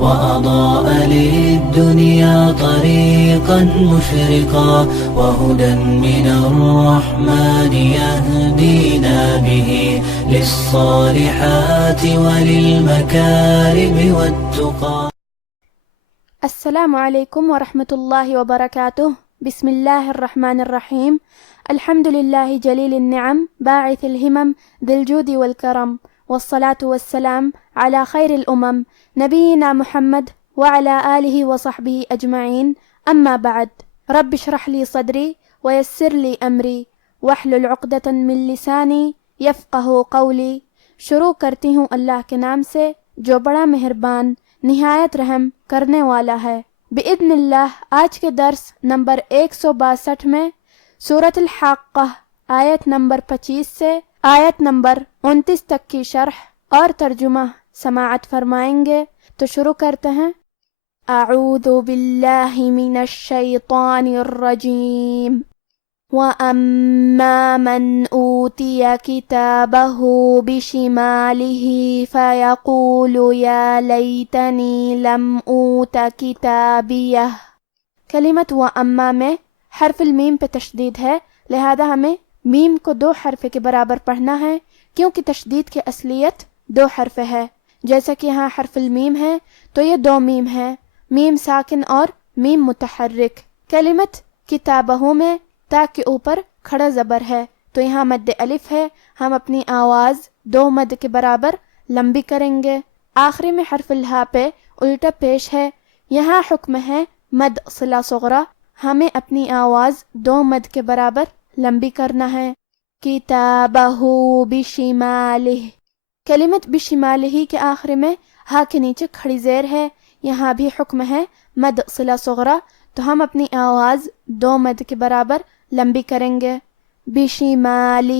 وأضاء للدنيا طريقا مشرقا وهدى من الرحمن يهدينا به للصالحات وللمكارم والتقى. السلام علیکم ورحمۃ اللہ وبرکاتہ. بسم اللہ الرحمن الرحیم. الحمد للہ جلیل النعم باعث الہمم ذی الجود والکرم والصلاة والسلام علی خیر الامم نبینا محمد وعلی آلہ وصحبہ اجمعین. اما بعد. رب اشرح لی صدری ویسر لی امری واحلل عقدۃ من لسانی یفقہ قولی. شروع کرتی ہوں اللہ کے نام سے جو بڑا مہربان نہایت رحم کرنے والا ہے. بإذن اللہ آج کے درس نمبر 162 میں سورۃ الحاقہ آیت نمبر 25 سے آیت نمبر 29 تک کی شرح اور ترجمہ سماعت فرمائیں گے. تو شروع کرتے ہیں. اعوذ باللہ من الشیطان الرجیم. وَأَمَّا مَنْ أُوتِيَ كِتَابَهُ بِشِمَالِهِ فَيَقُولُ يَا لَيْتَنِي لَمْ أُوتَ كِتَابِيَهْ. کلمت وَأَمَّا میں حرف المیم پہ تشدید ہے، لہذا ہمیں میم کو 2 حرف کے برابر پڑھنا ہے کیونکہ تشدید کی اصلیت 2 حرف ہے. جیسا کہ یہاں حرف المیم ہے تو یہ 2 میم ہے، میم ساکن اور میم متحرک. کلمت کتابہ میں تا کے اوپر کھڑا زبر ہے تو یہاں مد الف ہے، ہم اپنی آواز 2 مد کے برابر لمبی کریں گے. آخری میں حرف الہا پہ الٹا پیش ہے، یہاں حکم ہے مد صلہ صغرا، ہمیں اپنی آواز 2 مد کے برابر لمبی کرنا ہے. کتابہ بشمالہ. کلمت بشمالہ کے آخر میں ہا کے نیچے کھڑی زیر ہے، یہاں بھی حکم ہے مد صلہ صغرا، تو ہم اپنی آواز 2 مد کے برابر لمبی کریں گے. بشمالہ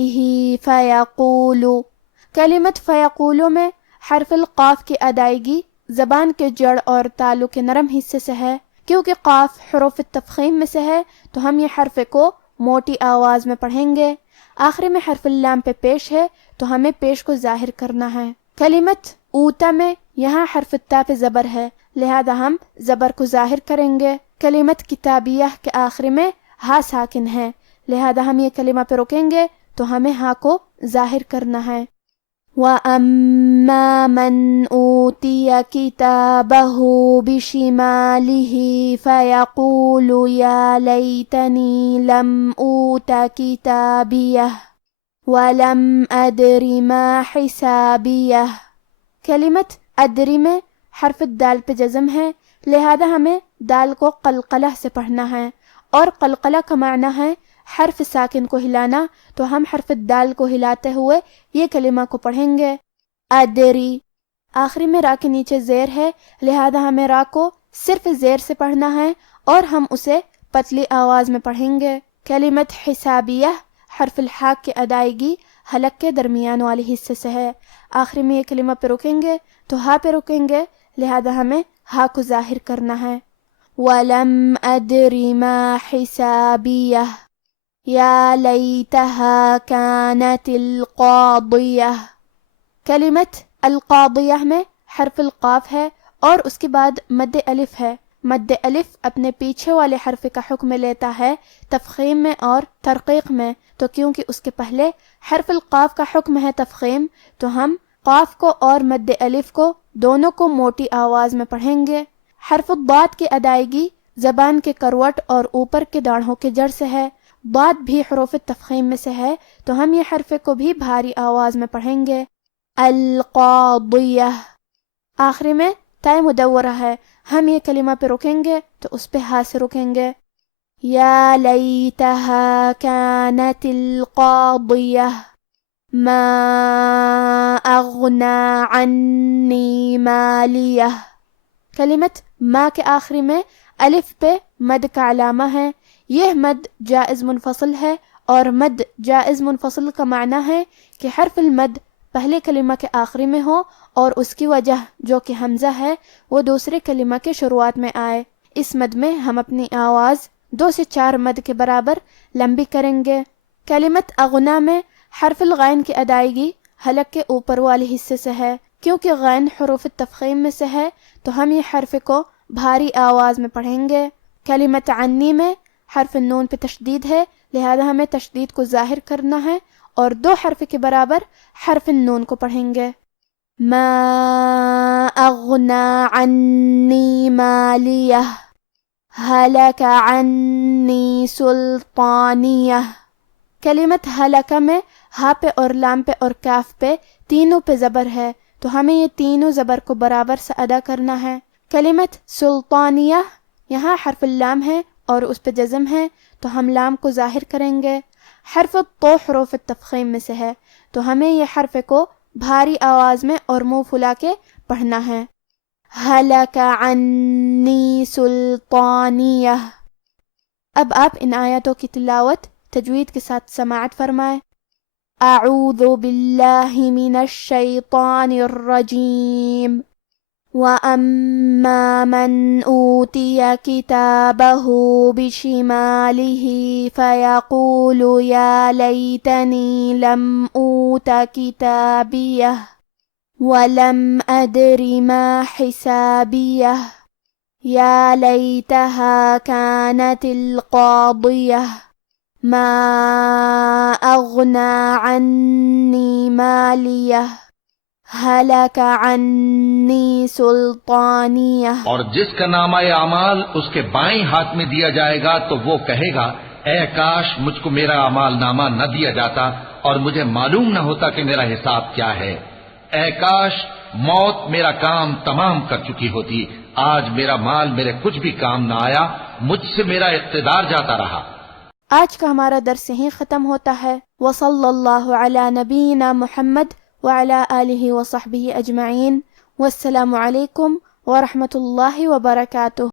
فیقول. کلمت فیقول میں حرف القاف کی ادائیگی زبان کے جڑ اور تالو کے نرم حصے سے ہے. کیونکہ قاف حروف التفخیم میں سے ہے تو ہم یہ حرف کو موٹی آواز میں پڑھیں گے. آخری میں حرف اللام پہ پیش ہے تو ہمیں پیش کو ظاہر کرنا ہے. کلمت اوتا میں یہاں حرف التا پہ زبر ہے، لہذا ہم زبر کو ظاہر کریں گے. کلمت کتابیہ کے آخری میں ہا ساکن ہے، لہذا ہم یہ کلمہ پہ رکیں گے تو ہمیں ہا کو ظاہر کرنا ہے. وَأَمَّا مَنْ أُوتِيَ كِتَابَهُ بِشِمَالِهِ فَيَقُولُ يَا لَيْتَنِي لَمْ أُوتَ كِتَابِيَهْ وَلَمْ أَدْرِ مَا حِسَابِيَهْ. کلمت ادری میں حرف الدال پہ جزم ہے، لہذا ہمیں دال کو قلقلہ سے پڑھنا ہے، اور قلقلہ کا معنی ہے حرف ساکن کو ہلانا، تو ہم حرف الدال کو ہلاتے ہوئے یہ کلمہ کو پڑھیں گے. ادری. آخری میں را کے نیچے زیر ہے، لہذا ہمیں را کو صرف زیر سے پڑھنا ہے اور ہم اسے پتلی آواز میں پڑھیں گے. کلمت حسابیہ حرف الحاء کی ادائیگی حلق کے درمیان والی حصے سے ہے. آخری میں یہ کلمہ پہ رکیں گے تو ہا پہ رکیں گے، لہذا ہمیں ہا کو ظاہر کرنا ہے. وَلَمْ أَدْرِ مَا حِسَابِيَهْ يَا لَيْتَهَا كَانَتِ الْقَاضِيَةِ. کلمت القاضیہ میں حرف القاف ہے اور اس کے بعد مد الف ہے. مد الف اپنے پیچھے والے حرف کا حکم لیتا ہے تفخیم میں اور ترقیق میں، تو کیونکہ اس کے پہلے حرف القاف کا حکم ہے تفخیم تو ہم قاف کو اور مد الف کو دونوں کو موٹی آواز میں پڑھیں گے. حرف الضاد کی ادائیگی زبان کے کروٹ اور اوپر کے داڑھوں کے جڑ سے ہے. ضاد بھی حروف تفخیم میں سے ہے تو ہم یہ حرف کو بھی بھاری آواز میں پڑھیں گے. القاضیہ. آخری میں تا مدورہ ہے، ہم یہ کلمہ پہ رکیں گے تو اس پہ ہا سے رکیں گے. یا لیتہا کانت القاضیہ ما اغنی عنی مالیہ. کلمت ما کے آخری میں الف پہ مد کا علامہ ہے. یہ مد جائز منفصل ہے، اور مد جائز منفصل کا معنی ہے کہ حرف المد پہلے کلمہ کے آخری میں ہو اور اس کی وجہ جو کہ حمزہ ہے وہ دوسرے کلمہ کے شروعات میں آئے. اس مد میں ہم اپنی آواز 2 سے 4 مد کے برابر لمبی کریں گے. کلمت اغنا میں حرف الغین کی ادائیگی حلق کے اوپر والے حصے سے ہے. کیونکہ غین حروف تفخیم میں سے ہے تو ہم یہ حرف کو بھاری آواز میں پڑھیں گے۔ کلمت عنی میں حرف نون پہ تشدید ہے، لہذا ہمیں تشدید کو ظاہر کرنا ہے اور 2 حرف کے برابر حرف نون کو پڑھیں گے۔ ما اغنا عنی مالیہ، ہلک عنی سلطانیہ۔ کلمت ہلک میں ہا پہ اور لام پہ اور کاف پہ تینوں پہ زبر ہے، تو ہمیں یہ تینوں زبر کو برابر سے ادا کرنا ہے۔ کلمت سلطانیہ، یہاں حرف اللام ہے اور اس پہ جزم ہے، تو ہم لام کو ظاہر کریں گے۔ حرف الطو حروف التفخیم میں سے ہے، تو ہمیں یہ حرف کو بھاری آواز میں اور منہ پھلا کے پڑھنا ہے۔ ہلک عنی سلطانیہ۔ اب آپ ان آیاتوں کی تلاوت تجوید کے ساتھ سماعت فرمائے۔ اعوذ باللہ من الشیطان الرجیم۔ وَأَمَّا مَنْ أُوتِيَ كِتَابَهُ بِشِمَالِهِ فَيَقُولُ يَا لَيْتَنِي لَمْ أُوتَ كِتَابِيَهْ وَلَمْ أَدْرِ مَا حِسَابِيَهْ يَا لَيْتَهَا كَانَتِ الْقَاضِيَةَ مَا أَغْنَى عَنِّي مَالِيَهْ ہلک عنی سلطانیہ۔ اور جس کا نامہ اعمال اس کے بائیں ہاتھ میں دیا جائے گا تو وہ کہے گا اے کاش مجھ کو میرا اعمال نامہ نہ دیا جاتا اور مجھے معلوم نہ ہوتا کہ میرا حساب کیا ہے۔ اے کاش موت میرا کام تمام کر چکی ہوتی، آج میرا مال میرے کچھ بھی کام نہ آیا، مجھ سے میرا اقتدار جاتا رہا۔ آج کا ہمارا درس یہیں ختم ہوتا ہے۔ وصلی اللہ علی نبینا محمد وعلی آلہ وصحبہ اجمعین، والسلام علیکم ورحمۃ اللہ وبرکاتہ۔